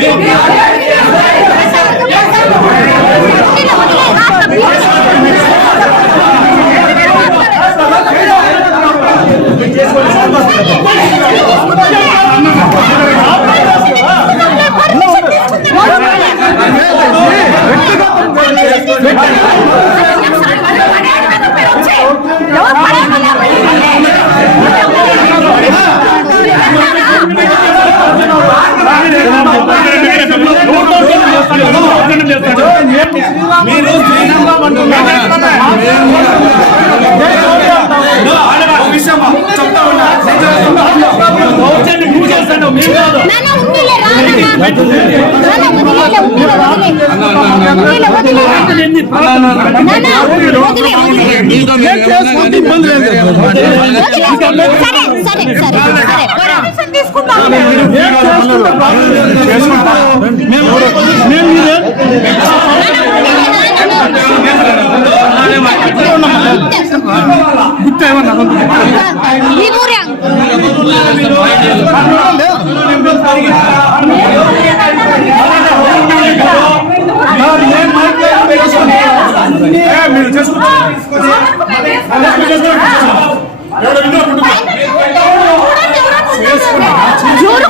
রাস্তা వదిలే. జూరు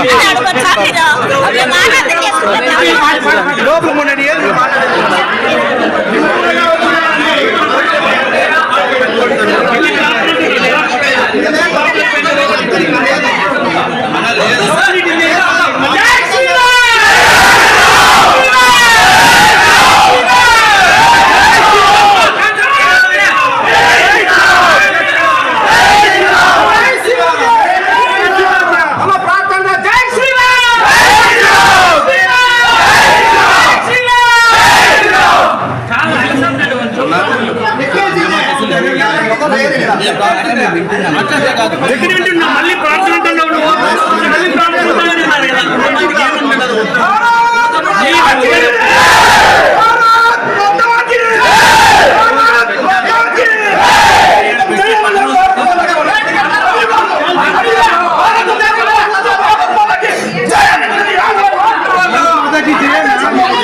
గొడవలేదా అది कीजिए